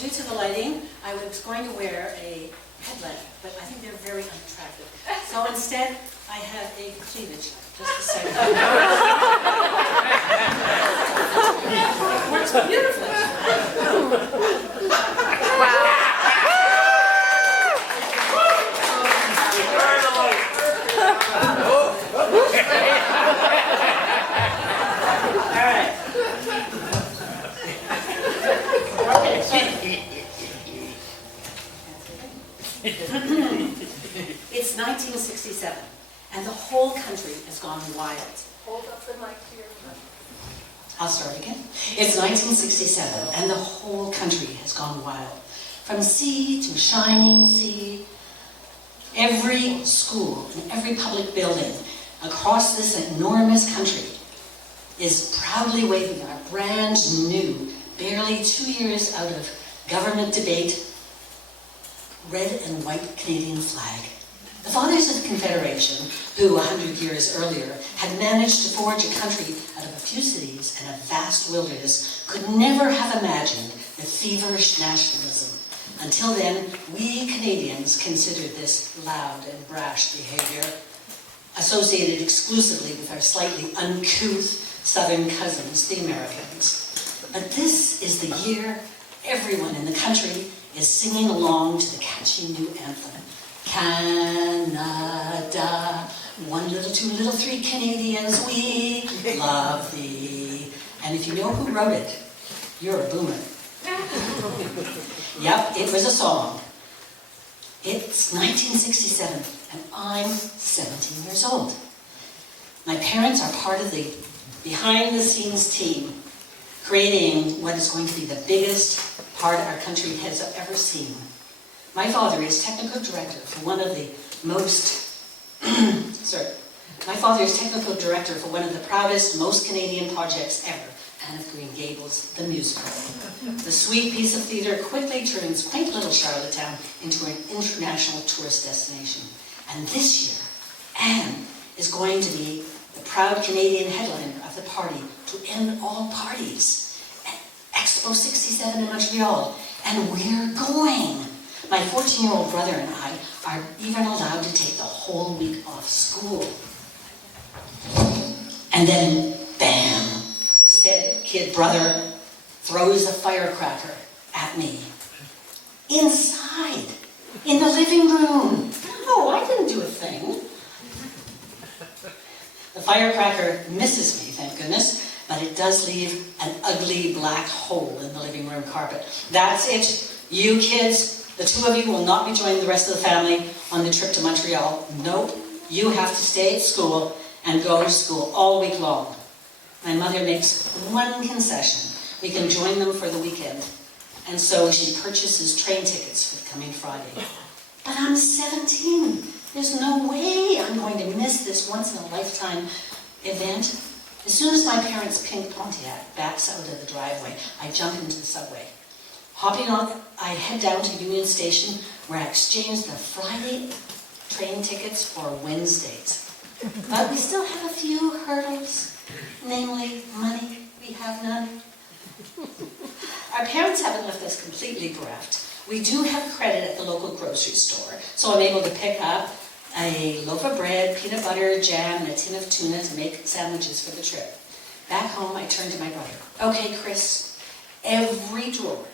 due to the lighting, I was going to wear a headlamp, but I think they're very unattractive. So instead, I have a cleavage, just the same. It works beautifully. Wow. All right. Okay, so it's 1967, and the whole country has gone wild. Hold up the mic to your mouth. I'll start again. It's 1967, and the whole country has gone wild. From sea to shining sea, every school and every public building across this enormous country is proudly waving our brand new, barely 2 years out of government debate, red and white Canadian flag. The fathers of the Confederation, who 100 years earlier had managed to forge a country out of a few cities and a vast wilderness, could never have imagined the feverish nationalism. Until then, we Canadians considered this loud and brash behavior, associated exclusively with our slightly uncouth southern cousins, the Americans. But this is the year everyone in the country is singing along to the catchy new anthem. Canada, 1 little, 2 little, 3 Canadians, we love thee. And if you know who wrote it, you're a boomer. Yep, it was a song. It's 1967, and I'm 17 years old. My parents are part of the behind-the-scenes team, creating what is going to be the biggest part our country has ever seen. My father is technical director for one of the proudest, most Canadian projects ever, Anne of Green Gables, the musical. The sweet piece of theatre quickly turns quaint little Charlottetown into an international tourist destination. And this year, Anne is going to be the proud Canadian headliner of the party to end all parties at Expo 67 in Montreal. And we're going. My 14-year-old brother and I are even allowed to take the whole week off school. And then, bam, said kid brother throws a firecracker at me. Inside, in the living room. No, I didn't do a thing. The firecracker misses me, thank goodness, but it does leave an ugly black hole in the living room carpet. That's it. You kids, the 2 of you will not be joining the rest of the family on the trip to Montreal. Nope, you have to stay at school and go to school all week long. My mother makes one concession. We can join them for the weekend. And so she purchases train tickets for the coming Friday. But I'm 17. There's no way I'm going to miss this once-in-a-lifetime event. As soon as my parents' pink Pontiac backs out of the driveway, I jump into the subway. Hopping on, I head down to Union Station, where I exchange the Friday train tickets for Wednesdays. But we still have a few hurdles, namely money. We have none. Our parents haven't left us completely bereft. We do have credit at the local grocery store, so I'm able to pick up a loaf of bread, peanut butter, jam, and a tin of tuna to make sandwiches for the trip. Back home, I turn to my brother. Okay, Chris, every drawer,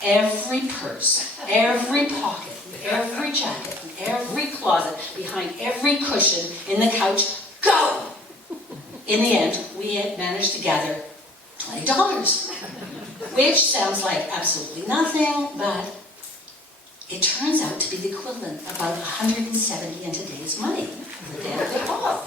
every purse, every pocket, every jacket, every closet, behind every cushion, in the couch, go! In the end, we managed to gather $20, which sounds like absolutely nothing, but it turns out to be the equivalent of about 170 in today's money, the day of the ball.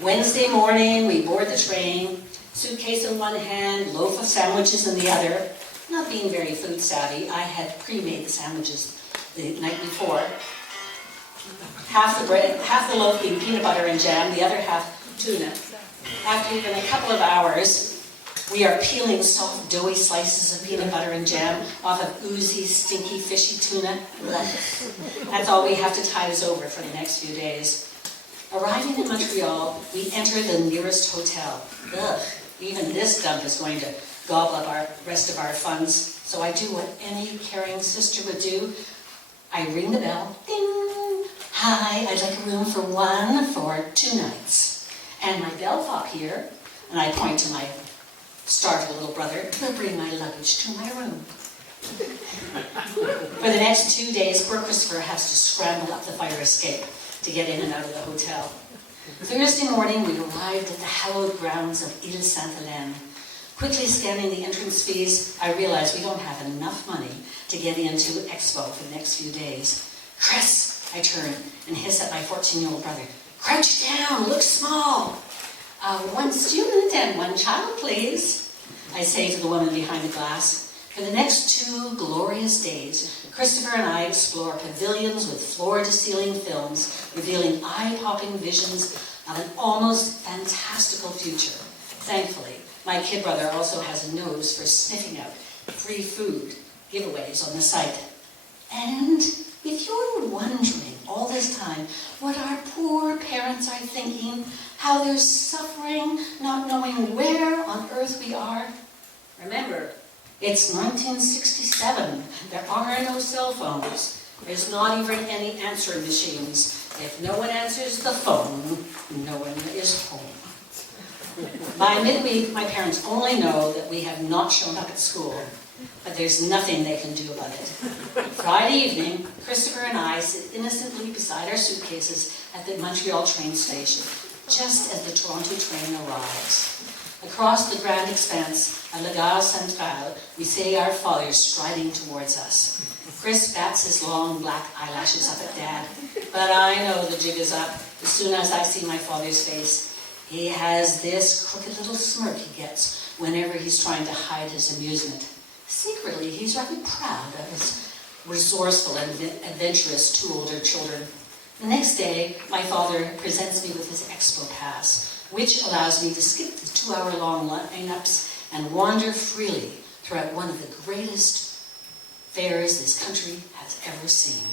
Wednesday morning, we board the train, suitcase in one hand, loaf of sandwiches in the other. Not being very food savvy, I had pre-made the sandwiches the night before. Half the bread, half the loaf being peanut butter and jam, the other half tuna. After even a couple of hours, we are peeling soft, doughy slices of peanut butter and jam off of oozy, stinky, fishy tuna. That's all we have to tide us over for the next few days. Arriving in Montreal, we enter the nearest hotel. Ugh, even this dump is going to gobble up our rest of our funds. So I do what any caring sister would do. I ring the bell. Ding! Hi, I'd like a room for 1 for 2 nights. And my bellhop here, and I point to my startled little brother, will bring my luggage to my room. For the next 2 days, poor Christopher has to scramble up the fire escape to get in and out of the hotel. Thursday morning, we arrived at the hallowed grounds of Ile Sainte-Hélène. Quickly scanning the entrance fees, I realized we don't have enough money to get into Expo for the next few days. Chris, I turn and hiss at my 14-year-old brother. Crouch down, look small. 1 student and 1 child, please, I say to the woman behind the glass. For the next 2 glorious days, Christopher and I explore pavilions with floor-to-ceiling films, revealing eye-popping visions of an almost fantastical future. Thankfully, my kid brother also has a nose for sniffing out free food giveaways on the site. And if you're wondering all this time what our poor parents are thinking, how they're suffering, not knowing where on earth we are, remember, it's 1967. There are no cell phones. There's not even any answering machines. If no one answers the phone, no one is home. By midweek, my parents only know that we have not shown up at school, but there's nothing they can do about it. Friday evening, Christopher and I sit innocently beside our suitcases at the Montreal train station, just as the Toronto train arrives. Across the grand expanse of La Gare Centrale, we see our father striding towards us. Chris bats his long black eyelashes up at Dad, but I know the jig is up as soon as I see my father's face. He has this crooked little smirk he gets whenever he's trying to hide his amusement. Secretly, he's rather proud of his resourceful and adventurous 2 older children. The next day, my father presents me with his Expo Pass, which allows me to skip the 2-hour-long lineups and wander freely throughout one of the greatest fairs this country has ever seen.